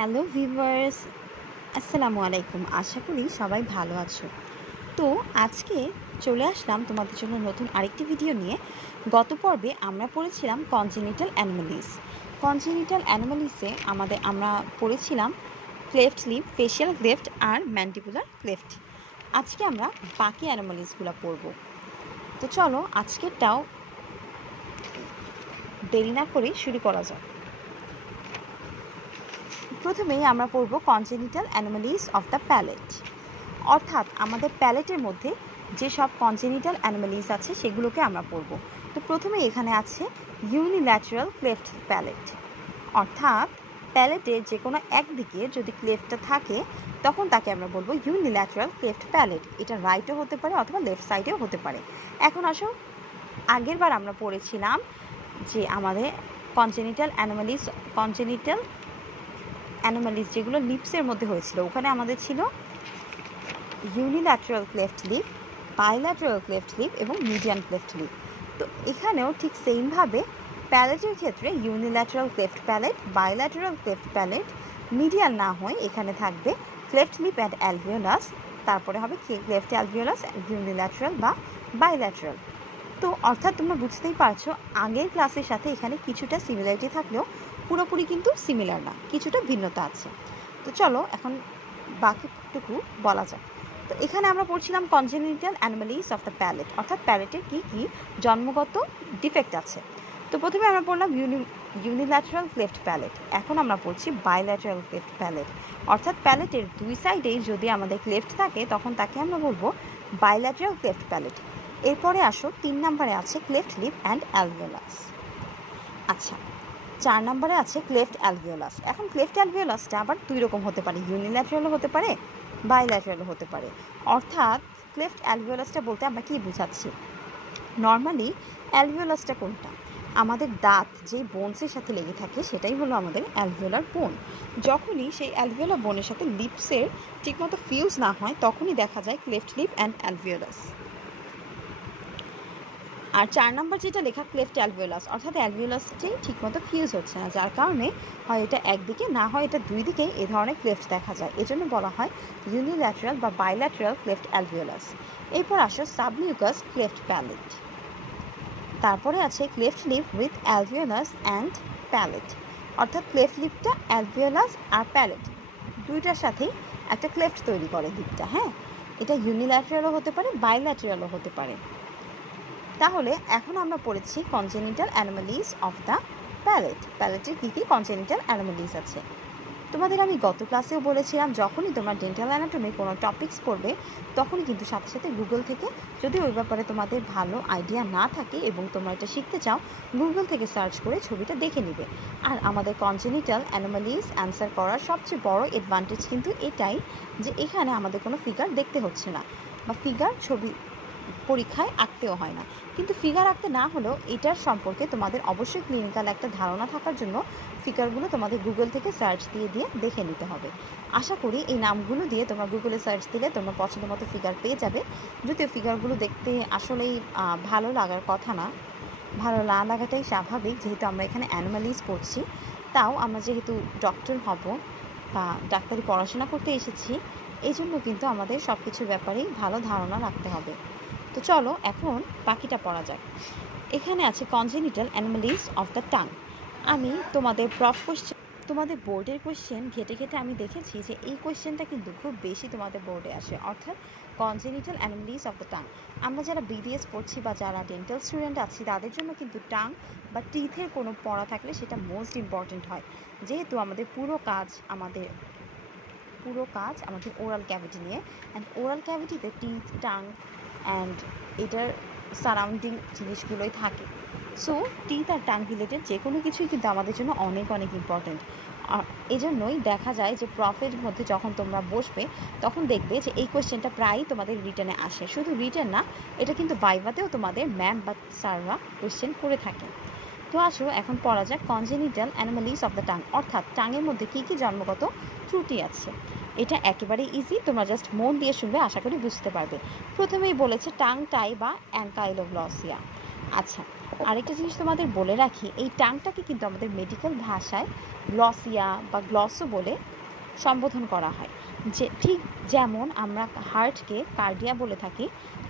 Hello viewers, আসসালামু আলাইকুম। আশা করি সবাই ভালো আছো। তো আজকে চলে আসলাম তোমাদের জন্য নতুন আরেকটি ভিডিও নিয়ে। গত পর্বে আমরা পড়েছিলাম কনজেনিটাল অ্যানোমালিস। কনজেনিটাল অ্যানোমালিসে আমরা পড়েছিলাম ক্লেফট লিপ, ফেশিয়াল ক্লেফট আর ম্যান্ডিবুলার ক্লেফট। আজকে আমরা বাকি অ্যানোমালিসগুলো পড়ব। তো চলো আজকেরটাও দেরি না করে শুরু করা যাক। প্রথমেই আমরা পড়ব congenital anomalies of the palate, অর্থাৎ আমাদের প্যালেটের মধ্যে যেসব কনজেনিটাল অ্যানোমালিস আছে সেগুলোকে আমরা পড়ব। তো প্রথমে এখানে আছে ইউনিল্যাটারাল ক্লেফট প্যালেট, অর্থাৎ প্যালেটের যে কোনো একদিকে যদি ক্লেফটটা থাকে তখন তাকে আমরা বলবো ইউনিল্যাটারাল ক্লেফট প্যালেট। এটা রাইটও হতে পারে অথবা লেফট সাইডেও হতে পারে। এখন আসো, আগের বার আমরা পড়েছিলাম যে আমাদের কনজেনিটাল অ্যানোমালিস যেগুলো লিপসের মধ্যে হয়েছিল, ওখানে আমাদের ছিল unilateral cleft lip, bilateral cleft lip এবং মিডিয়ান ক্লেফট লিপ। তো এখানেও ঠিক সেমভাবে প্যালেটের ক্ষেত্রে unilateral cleft palate, bilateral cleft palate, median না হয় এখানে থাকবে ক্লেফট লিপ অ্যান্ড অ্যালভিওলাস, তারপরে হবে ক্লেফট অ্যালভিওলাস ইউনিল্যাটারাল বা বাইল্যাটারাল। তো অর্থাৎ তোমরা বুঝতেই পারছো আগের ক্লাসের সাথে এখানে কিছুটা সিমিলারিটি থাকলেও পুরোপুরি কিন্তু সিমিলার না, কিছুটা ভিন্নতা আছে। তো চলো এখন বাকিটুকু বলা যাক। তো এখানে আমরা পড়ছিলাম congenital anomalies of the palate, অর্থাৎ প্যালেটের কী কী জন্মগত ডিফেক্ট আছে। তো প্রথমে আমরা পড়লাম ইউনিল্যাটারাল ক্লেফট প্যালেট। এখন আমরা পড়ছি বাইল্যাটারাল ক্লেফট প্যালেট, অর্থাৎ প্যালেটের দুই সাইডেই যদি আমাদের ক্লেফট থাকে তখন তাকে আমরা বলবো বাইল্যাটারাল ক্লেফট প্যালেট। এরপরে আসো 3 নম্বরে আছে ক্লেফট লিপ অ্যান্ড অ্যালভিওলাস। আচ্ছা, 4 নম্বরে আছে ক্লেফট অ্যালভিওলাস। এখন ক্লেফট অ্যালভিওলাসটা আবার দুই রকম হতে পারে, ইউনিল্যাটারালও হতে পারে, বাইল্যাটারালও হতে পারে। অর্থাৎ ক্লেফট অ্যালভিওলাসটা বলতে আমরা কি বোঝাচ্ছি? নর্মালি অ্যালভিওলাসটা কোনটা? আমাদের দাঁত যে বোনসের সাথে লেগে থাকে সেটাই হলো আমাদের অ্যালভিওলার বোন। যখনই সেই অ্যালভিওলার বোনের সাথে লিপসের ঠিকমতো ফিউজ না হয় তখনই দেখা যায় ক্লেফট লিপ অ্যান্ড অ্যালভিওলাস। আর 4 নম্বর যেটা লেখা ক্লেফট অ্যালভিওলাস, অর্থাৎ অ্যালভিওলাসটাই ঠিকমতো ফিউজ হচ্ছে না, যার কারণে হয় এটা একদিকে না হয় এটা দুই দিকে এ ধরনের ক্লেফট দেখা যায়। এজন্য বলা হয় ইউনিল্যাটারাল বা বাইল্যাটারাল ক্লেফট অ্যালভিওলাস। এরপর আসো সাবমিউকাস ক্লেফট প্যালেট। তারপরে আছে cleft lip with alveolus and palate, অর্থাৎ ক্লেফট লিপটা অ্যালভিওলাস আর প্যালেট দুইটার সাথেই একটা ক্লেফট তৈরি করে লিপটা। হ্যাঁ, এটা ইউনিল্যাটারালও হতে পারে, বাইল্যাটারালও হতে পারে। তাহলে এখন আমরা পড়েছি congenital anomalies of the palate. প্যালেটের কী কী কনজেনিটাল অ্যানোমালিস আছে তোমাদের আমি গত ক্লাসেও বলেছিলাম, যখনই তোমরা ডেন্টাল অ্যানাটমির কোনো টপিকস পড়বে তখনই কিন্তু সাথে সাথে গুগল থেকে, যদি ওই ব্যাপারে তোমাদের ভালো আইডিয়া না থাকে এবং তোমরা এটা শিখতে চাও, গুগল থেকে সার্চ করে ছবিটা দেখে নিবে। আর আমাদের কনজেনিটাল অ্যানোমালিস অ্যান্সার করার সবচেয়ে বড় অ্যাডভান্টেজ কিন্তু এটাই যে এখানে আমাদের কোনো ফিগার দেখতে হচ্ছে না, বা ফিগার ছবি পরীক্ষায় আঁকতেও হয় না। কিন্তু ফিগার আঁকতে না হলেও এটার সম্পর্কে তোমাদের অবশ্যই ক্লিনিক্যাল একটা ধারণা থাকার জন্য ফিগারগুলো তোমাদের গুগল থেকে সার্চ দিয়ে দেখে নিতে হবে। আশা করি এই নামগুলো দিয়ে তোমরা গুগলে সার্চ দিলে তোমরা পছন্দ মতো ফিগার পেয়ে যাবে। যদিও ফিগারগুলো দেখতে আসলেই ভালো লাগার কথা না, ভালো না লাগাটাই স্বাভাবিক, যেহেতু আমরা এখানে অ্যানোমালিস পড়ছি। তাও আমরা যেহেতু ডক্টর হব বা ডাক্তারি পড়াশোনা করতে এসেছি, এই জন্য কিন্তু আমাদের সব কিছুর ব্যাপারেই ভালো ধারণা রাখতে হবে। তো চলো এখন বাকিটা পড়া যাক। এখানে আছে congenital anomalies of the tongue. আমি তোমাদের বোর্ডের কোয়েশ্চেন ঘেটে ঘেটে আমি দেখেছি যে এই কোয়েশ্চেনটা কিন্তু খুব বেশি তোমাদের বোর্ডে আসে, অর্থাৎ congenital anomalies of the tongue. আমরা যারা বিডিএস পড়ছি বা যারা ডেন্টাল স্টুডেন্ট আছি তাদের জন্য কিন্তু টাং বা টিথের কোনো পড়া থাকলে সেটা মোস্ট ইম্পর্টেন্ট হয়, যেহেতু আমাদের পুরো কাজ আমাদের ওরাল ক্যাভিটি নিয়ে। অ্যান্ড ওরাল ক্যাভিটিতে টিথ, টাং অ্যান্ড এটার সারাউন্ডিং জিনিসগুলোই থাকে। সো টিথ আর টাং রিলেটেড যে কোনো কিছুই কিন্তু আমাদের জন্য অনেক অনেক ইম্পর্টেন্ট। আর এই জন্যই দেখা যায় যে প্রফের মধ্যে যখন তোমরা বসবে তখন দেখবে যে এই কোয়েশ্চেনটা প্রায়ই তোমাদের রিটেনে আসে। শুধু রিটেন না, এটা কিন্তু ভাইভাতেও তোমাদের ম্যাম বা স্যাররা কোয়েশ্চেন করে থাকে। তো আসো এখন পড়া যাক congenital anomalies of the tongue, অর্থাৎ টাঙের মধ্যে কী কী জন্মগত ত্রুটি আছে। এটা একেবারে ইজি, তোমরা জাস্ট মন দিয়ে শুনবে, আশা করি বুঝতে পারবে। প্রথমেই বলেছে টাং টাই বা অ্যাঙ্কাইলোগ্লসিয়া। আচ্ছা, আরেকটা জিনিস তোমাদের বলে রাখি, এই টাংটাকে কিন্তু আমাদের মেডিকেল ভাষায় গ্লসিয়া বা গ্লসো বলে সম্বোধন করা হয়। যে ঠিক যেমন আমরা হার্টকে কার্ডিয়া বলে থাকি,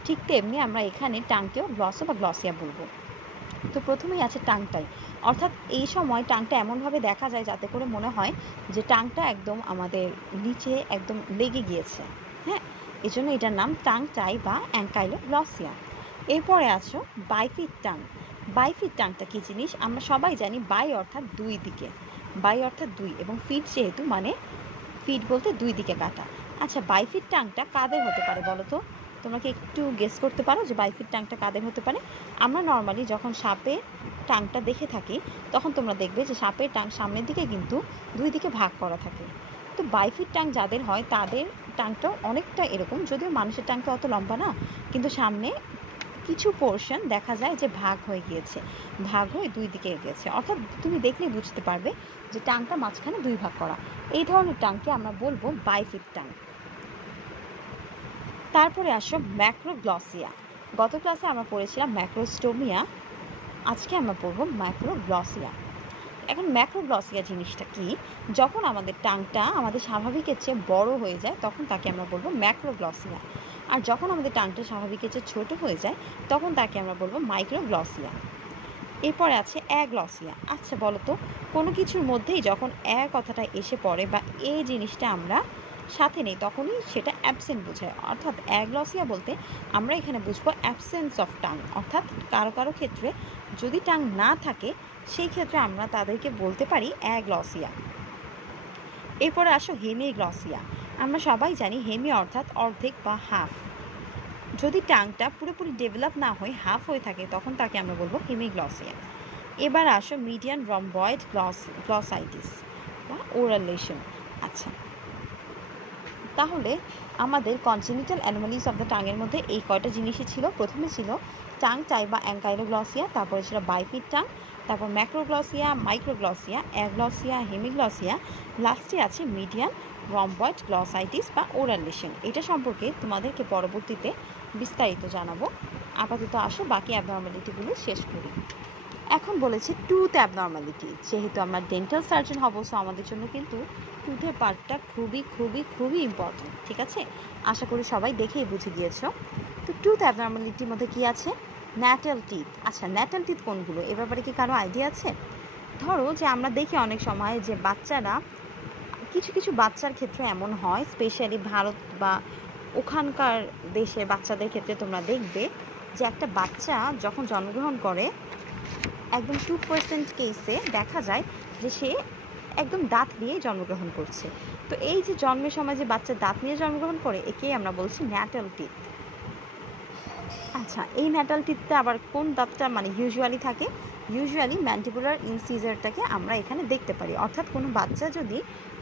ঠিক তেমনি আমরা এখানে টাংকেও গ্লসো বা গ্লসিয়া বলবো। তো প্রথমেই আছে টাংটাই, অর্থাৎ এই সময় টাংটা এমনভাবে দেখা যায় যাতে করে মনে হয় যে টাংটা একদম আমাদের নিচে একদম লেগে গিয়েছে। হ্যাঁ, এই জন্য এটার নাম টাংটাই বা অ্যাঙ্কাইলোগ্লসিয়া। এরপরে আছো বাইফিট টাং। বাইফিট টাংটা কী জিনিস আমরা সবাই জানি। বাই অর্থাৎ দুই দিকে, বাই অর্থাৎ দুই, এবং ফিট যেহেতু মানে ফিট বলতে দুই দিকে কাটা। আচ্ছা, বাইফিট টাংটা কাদের হতে পারে বলো তো? তোমরা কি একটু গেস করতে পারো যে বাইফিট টাংটা কাদের হতে পারে? আমরা নর্মালি যখন সাপের টাংটা দেখে থাকি তখন তোমরা দেখবে যে সাপের টাং সামনের দিকে কিন্তু দুই দিকে ভাগ করা থাকে। তো বাইফিট টাং যাদের হয় তাদের টাংটাও অনেকটা এরকম, যদিও মানুষের টাংটা অত লম্বা না, কিন্তু সামনে কিছু পোর্শন দেখা যায় যে ভাগ হয়ে গিয়েছে, ভাগ হয়ে দুই দিকে গিয়েছে, অর্থাৎ তুমি দেখলেই বুঝতে পারবে যে টাংটা মাঝখানে দুই ভাগ করা। এই ধরনের টাংকে আমরা বলবো বাইফিট টাং। তারপরে আসো ম্যাক্রোগ্লসিয়া। গত ক্লাসে আমরা পড়েছিলাম ম্যাক্রোস্টোমিয়া, আজকে আমরা পড়ব ম্যাক্রোগ্লসিয়া। এখন ম্যাক্রোগ্লসিয়া জিনিসটা কি? যখন আমাদের টাংটা আমাদের স্বাভাবিকের চেয়ে বড় হয়ে যায় তখন তাকে আমরা বলবো ম্যাক্রোগ্লসিয়া, আর যখন আমাদের টাংটা স্বাভাবিকের চেয়ে ছোটো হয়ে যায় তখন তাকে আমরা বলবো মাইক্রোগ্লসিয়া। এরপরে আছে অ্যাগ্লসিয়া। আচ্ছা বলো তো, কোনো কিছুর মধ্যেই যখন কথাটা এসে পড়ে বা জিনিসটা আমরা সাথে নেই তখনই সেটা অ্যাবসেন্ট বোঝায়, অর্থাৎ অ্যাগ্লসিয়া বলতে আমরা এখানে বুঝবো অ্যাবসেন্স অফ টাং, অর্থাৎ কারো কারো ক্ষেত্রে যদি টাং না থাকে সেই ক্ষেত্রে আমরা তাদেরকে বলতে পারি অ্যাগ্লসিয়া। এরপরে আসো হেমিগ্লসিয়া। আমরা সবাই জানি হেমি অর্থাৎ অর্ধেক বা হাফ। যদি টাংটা পুরোপুরি ডেভেলপ না হয়ে হাফ হয়ে থাকে তখন তাকে আমরা বলবো হেমিগ্লসিয়া। এবার আসো মিডিয়ান রম্বয়েড গ্লসাইটিস বা ওরাল লেশন। আচ্ছা, তাহলে আমাদের কনজেনিটাল অ্যানোমালিস অফ দ্য টাংয়ের মধ্যে এই কয়টা জিনিসই ছিল। প্রথমে ছিল টাং টাই বা অ্যাঙ্কাইলোগ্লসিয়া, তারপরে ছিল বাইফিট টাং, তারপর ম্যাক্রোগ্লসিয়া, মাইক্রোগ্লসিয়া, অ্যাগ্লসিয়া, হেমিগ্লসিয়া, লাস্টে আছে মিডিয়ান রম্বয়েড গ্লসাইটিস বা ওরাল লেশন। এটা সম্পর্কে তোমাদেরকে পরবর্তীতে বিস্তারিত জানাবো। আপাতত আসো বাকি অ্যাবনর্মালিটিগুলো শেষ করি। এখন বলেছি টুথ অ্যাবনর্মালিটি। যেহেতু আমরা ডেন্টাল সার্জন হব, সো আমাদের জন্য কিন্তু টুথের পার্টটা খুবই খুবই খুবই ইম্পর্টেন্ট। ঠিক আছে, আশা করি সবাই দেখেই বুঝে গিয়েছো। তো টুথ অ্যাবনর্মালিটির মধ্যে কি আছে? Natal teeth. আচ্ছা, ন্যাটাল টিথ কোনগুলো এ ব্যাপারে কি কারো আইডিয়া আছে? ধরো যে আমরা দেখি অনেক সময় যে বাচ্চারা, কিছু কিছু বাচ্চার ক্ষেত্রে এমন হয়, স্পেশালি ভারত বা ওখানকার দেশের বাচ্চাদের ক্ষেত্রে তোমরা দেখবে যে একটা বাচ্চা যখন জন্মগ্রহণ করে একদম 2% কেসে দেখা যায় যে সে একদম দাঁত নিয়ে জন্মগ্রহণ করছে। তো এই যে জন্মের সময় যে বাচ্চা দাঁত নিয়ে জন্মগ্রহণ করে একেই আমরা বলছি ন্যাটাল টিথ। আচ্ছা, এই ন্যাটাল টিথটা আবার কোন দাঁতটা মানে ইউজুয়ালি থাকে? ইউজুয়ালি ম্যান্টিবুলার ইনসিজারটাকে আমরা এখানে দেখতে পারি, অর্থাৎ কোনো বাচ্চা যদি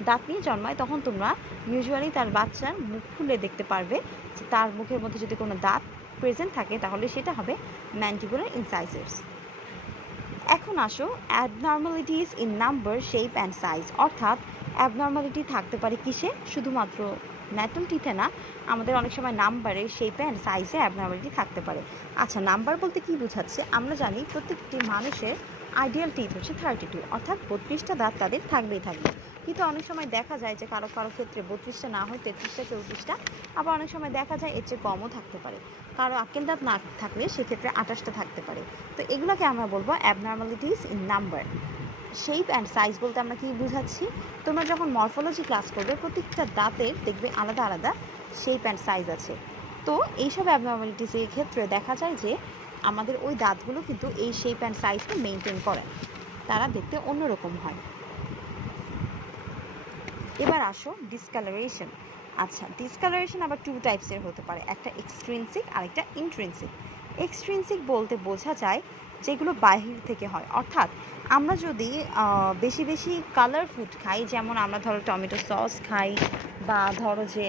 দাঁত নিয়ে জন্মায় তখন তোমরা ইউজুয়ালি তার বাচ্চার মুখ খুলে দেখতে পারবে যে তার মুখের মধ্যে যদি কোনো দাঁত প্রেজেন্ট থাকে তাহলে সেটা হবে ম্যান্টিবুলার ইনসাইজার্স। এখন আসো abnormalities in number, shape and size. অর্থাৎ অ্যাবনর্মালিটি থাকতে পারে কিসে? শুধুমাত্র ন্যাটাল টিথে না, আমাদের অনেক সময় নাম্বারে, শেপে অ্যান্ড সাইজে অ্যাবনর্মালিটি থাকতে পারে। আচ্ছা, নাম্বার বলতে কি বোঝাচ্ছে? আমরা জানি প্রত্যেকটি মানুষের আইডিয়াল টিথ হচ্ছে 32, অর্থাৎ 32টা দাঁত তাদের থাকবেই থাকবে। কিন্তু অনেক সময় দেখা যায় যে কারো কারো ক্ষেত্রে 32টা না হয় 33টা 34টা, আবার অনেক সময় দেখা যায় এর চেয়ে কমও থাকতে পারে। কারো আক্কেল দাঁত না থাকলে সেক্ষেত্রে 28টা থাকতে পারে। তো এগুলোকে আমরা বলবো abnormalities in number. Shape and size বলতে আমরা কি বুঝাচ্ছি? তোমরা যখন মরফোলজি ক্লাস করবে প্রত্যেকটা দাঁতের দেখবে আলাদা আলাদা শেপ অ্যান্ড সাইজ আছে। তো এইসব অ্যাবনর্মালিটিসের ক্ষেত্রে দেখা যায় যে আমাদের ওই দাঁতগুলো কিন্তু এই শেপ অ্যান্ড সাইজকে মেনটেন করে, তারা দেখতে অন্যরকম হয়। এবার আসো ডিসকালারেশন। আচ্ছা, ডিসকালারেশন আবার 2 টাইপসের হতে পারে, একটা এক্সট্রিনসিক আর একটা ইন্ট্রিনসিক। এক্সট্রিনসিক বলতে বোঝা যায় যেগুলো বাহির থেকে হয়, অর্থাৎ আমরা যদি বেশি বেশি কালার ফুড খাই, যেমন আমরা ধরো টমেটো সস খাই, বা ধরো যে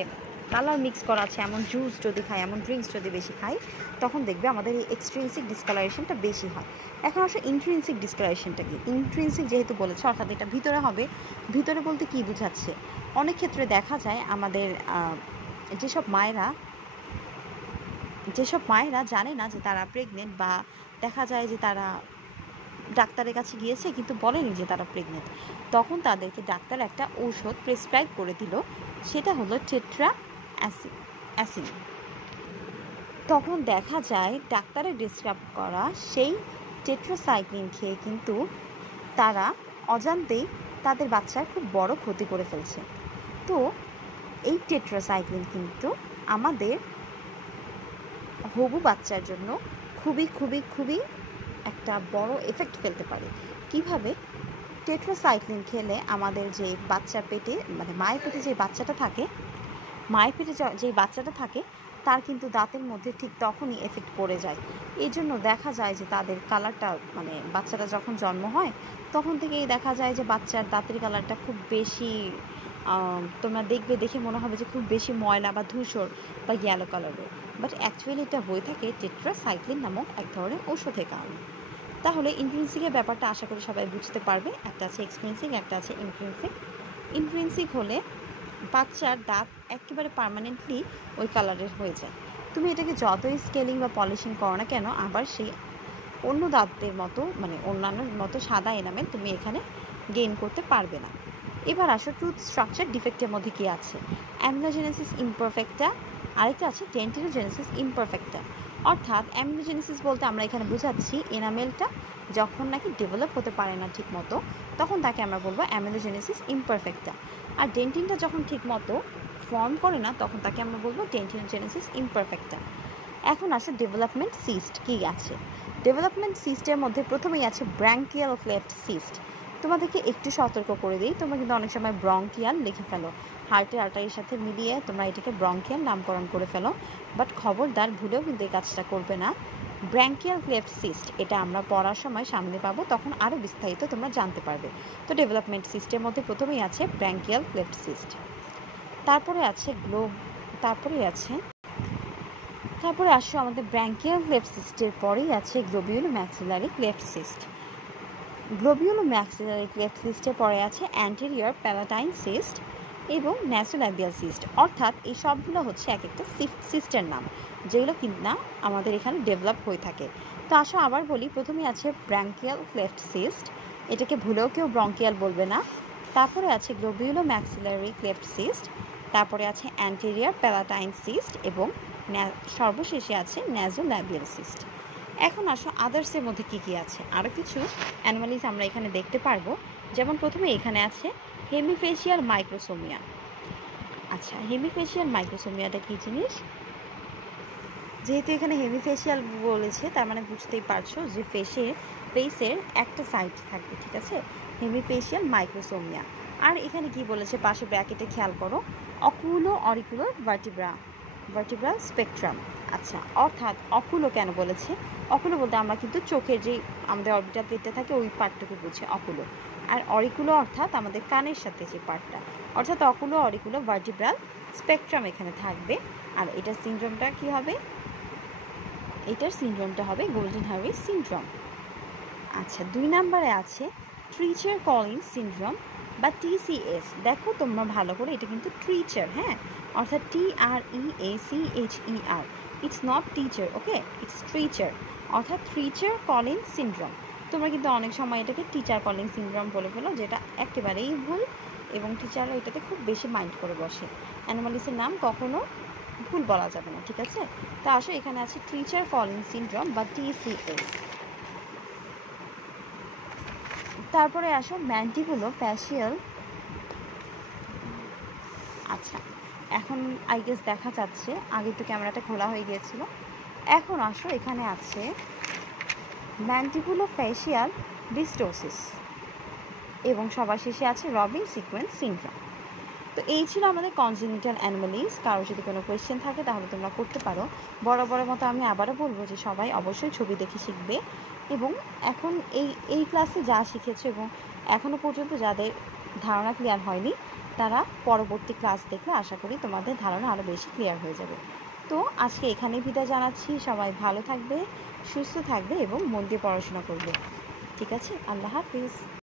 কালার মিক্স করা আছে এমন জুস যদি খাই, এমন ড্রিঙ্কস যদি বেশি খাই, তখন দেখবে আমাদের এই এক্সট্রিনসিক ডিসকালারেশনটা বেশি হয়। এখন আসলে ইন্ট্রিনসিক ডিসকালারেশনটা কি? ইন্ট্রিনসিক যেহেতু বলেছে অর্থাৎ এটা ভিতরে হবে। ভিতরে বলতে কি বোঝাচ্ছে? অনেক ক্ষেত্রে দেখা যায় আমাদের যেসব মায়েরা জানে না যে তারা প্রেগনেন্ট বা দেখা যায় যে তারা ডাক্তারের কাছে গিয়েছে কিন্তু বলেনি যে তারা প্রেগনেন্ট, তখন তাদেরকে ডাক্তার একটা ঔষধ প্রেসক্রাইব করে দিল, সেটা হলো টেট্রা অ্যাসিন। তখন দেখা যায় ডাক্তারের ডিসক্রাইব করা সেই টেট্রাসাইক্লিন খেয়ে কিন্তু তারা অজান্তেই তাদের বাচ্চার খুব বড় ক্ষতি করে ফেলছে। তো এই টেট্রাসাইক্লিন কিন্তু আমাদের হবু বাচ্চার জন্য খুবই খুবই খুবই একটা বড় এফেক্ট ফেলতে পারে। কিভাবে? টেট্রাসাইক্লিন খেলে আমাদের যে বাচ্চার পেটে, মানে মায়ের পেটে যে বাচ্চাটা থাকে, যে বাচ্চাটা থাকে তার কিন্তু দাঁতের মধ্যে ঠিক তখনই এফেক্ট পড়ে যায়। এই জন্য দেখা যায় যে তাদের কালারটা, মানে বাচ্চাটা যখন জন্ম হয় তখন থেকেই দেখা যায় যে বাচ্চার দাঁতের কালারটা খুব বেশি, তোমরা দেখবে, দেখে মনে হবে যে খুব বেশি ময়লা বা ধূসর বা ইয়েলো কালারের, বাট অ্যাকচুয়ালি এটা হয়ে থাকে টেট্রাসাইক্লিন নামক এক ধরনের ঔষধের কারণে। তাহলে ইন্ট্রিনসিকের ব্যাপারটা আশা করি সবাই বুঝতে পারবে। একটা আছে এক্সট্রিনসিক, একটা আছে ইন্ট্রিনসিক। ইন্ট্রিনসিক হলে বাচ্চার দাঁত একেবারে পার্মানেন্টলি ওই কালারের হয়ে যায়। তুমি এটাকে যতই স্কেলিং বা পলিশিং করো না কেন, আবার সেই অন্য দাঁতের মতো, মানে অন্যান্য মতো সাদা এনামেল তুমি এখানে গেইন করতে পারবে না। এবার আসো টুথ স্ট্রাকচার ডিফেক্টের মধ্যে কী আছে। অ্যামিলোজেনেসিস ইমপারফেক্টা, আরেকটা আছে ডেন্টিনোজেনেসিস ইমপারফেক্টা। অর্থাৎ অ্যামিলোজেনেসিস বলতে আমরা এখানে বোঝাচ্ছি এনামেলটা যখন নাকি ডেভেলপ হতে পারে না ঠিক মতো, তখন তাকে আমরা বলবো অ্যামিলোজেনেসিস ইমপারফেক্টা। আর ডেন্টিনটা যখন ঠিক মতো ফর্ম করে না, তখন তাকে আমরা বলবো ডেন্টিনোজেনেসিস ইমপারফেক্টা। এখন আসো ডেভেলপমেন্ট সিস্ট কী আছে। ডেভেলপমেন্ট সিস্টের মধ্যে প্রথমেই আছে ব্র্যাঙ্কিয়াল ক্লেফট সিস্ট। তোমাদেরকে একটু সতর্ক করে দিই, তোমরা কিন্তু অনেক সময় ব্রঙ্কিয়াল লিখে ফেলো, হার্টের আর্টারির সাথে মিলিয়ে তোমরা এটাকে ব্রঙ্কিয়াল নামকরণ করে ফেলো, বাট খবরদার ভুলেও কিন্তু এই কাজটা করবে না। ব্র্যাঙ্কিয়াল ক্লেফট সিস্ট এটা আমরা পড়ার সময় সামনে পাবো, তখন আরও বিস্তারিত তোমরা জানতে পারবে। তো ডেভেলপমেন্ট সিস্টের মধ্যে প্রথমেই আছে ব্র্যাঙ্কিয়াল ক্লেফট সিস্ট, তারপরে আসো আমাদের ব্র্যাঙ্কিয়াল ক্লেফট সিস্টের পরেই আছে globulomaxillary cleft cyst. Globulomaxillary cleft সিস্টের পরে আছে অ্যান্টেরিয়র প্যালাটাইন সিস্ট এবং ন্যাসোল্যাবিয়াল সিস্ট। অর্থাৎ এই সবগুলো হচ্ছে এক একটা সিস্টের নাম, যেগুলো কিন্তু না আমাদের এখানে ডেভেলপ হয়ে থাকে। তো আসো আবার বলি, প্রথমেই আছে ব্র্যাঙ্কিয়াল ক্লেফট সিস্ট, এটাকে ভুলেও কেউ ব্রঙ্কিয়াল বলবে না। তারপরে আছে গ্লোবিউলো ম্যাক্সিলারি ক্লেফট সিস্ট, তারপরে আছে অ্যান্টেরিয়র প্যালাটাইন সিস্ট এবং সর্বশেষে আছে ন্যাসোল্যাবিয়াল সিস্ট। এখন আসো আদার্সের মধ্যে কী কী আছে। আরও কিছু অ্যানোমালিজ আমরা এখানে দেখতে পারবো, যেমন প্রথমে এখানে আছে হেমিফেশিয়াল মাইক্রোসোমিয়া। আচ্ছা, হেমিফেশিয়াল মাইক্রোসোমিয়াটা কী জিনিস? যেহেতু এখানে হেমিফেশিয়াল বলেছে, তার মানে বুঝতেই পারছো যে ফেসের একটা সাইড থাকবে, ঠিক আছে, হেমিফেশিয়াল মাইক্রোসোমিয়া। আর এখানে কি বলেছে পাশে ব্র্যাকেটে খেয়াল করো, অকুলো অরিকুলার ভার্টিব্রাল স্পেকট্রাম। আচ্ছা, অর্থাৎ অকুলো কেন বলেছে? অকুলো বলতে আমরা কিন্তু চোখের যে আমাদের অরবিটাল প্লেটটা থাকে ওই পার্টটুকু বুঝে অকুলো, আর অরিকুলো অর্থাৎ আমাদের কানের সাথে যে পার্টটা, অর্থাৎ অকুলো অরিকুলো ভার্টিব্রাল স্পেকট্রাম এখানে থাকবে। আর এটার সিনড্রোমটা কী হবে? এটার সিনড্রোমটা হবে গোল্ডেন হ্যারিস সিনড্রোম। আচ্ছা, 2 নম্বরে আছে ট্রিচার কলিন্স সিনড্রোম বা TCS। দেখো তোমরা ভালো করে, এটা কিন্তু ট্রিচার, হ্যাঁ, অর্থাৎ TREACHER, it's not teacher, okay, it's Treacher, অর্থাৎ ট্রিচার কলিন্স সিনড্রোম। তোমরা কিন্তু অনেক সময় এটাকে টিচার কলিন্স সিনড্রোম বলে ফেলো, যেটা একেবারেই ভুল, এবং টিচাররা এটাতে খুব বেশি মাইন্ড করে বসে। অ্যানোমালিসের নাম কখনো ভুল বলা যাবে না, ঠিক আছে। তা আসো এখানে আছে ট্রিচার কলিন্স সিনড্রোম বা TCS। তারপরে আসো ম্যান্টিবুলো ফ্যাসিয়াল। আচ্ছা, এখন আই গেস দেখা যাচ্ছে, আগে তো ক্যামেরাটা খোলা হয়ে গিয়েছিল। এখন আসো এখানে আছে ম্যান্টিবুলো ফ্যাসিয়াল ডিস্টোসিস এবং সবার শেষে আছে রবিন সিকোয়েন্স সিনড্রোম। তো এই ছিল আমাদের কনজেনিটাল অ্যানোমালিজ। কারো যদি কোনো কোয়েশ্চেন থাকে তাহলে তোমরা করতে পারো। বরাবরের মতো আমি আবারও বলবো যে সবাই অবশ্যই ছবি দেখে শিখবে, এবং এখন এই ক্লাসে যা শিখেছো এবং এখনও পর্যন্ত যাদের ধারণা ক্লিয়ার হয়নি, তারা পরবর্তী ক্লাস দেখলে আশা করি তোমাদের ধারণা আরও বেশি ক্লিয়ার হয়ে যাবে। তো আজকে এখানেই বিদায় জানাচ্ছি। সবাই ভালো থাকবে, সুস্থ থাকবে এবং মন দিয়ে পড়াশোনা করবে, ঠিক আছে। আল্লাহ হাফিজ।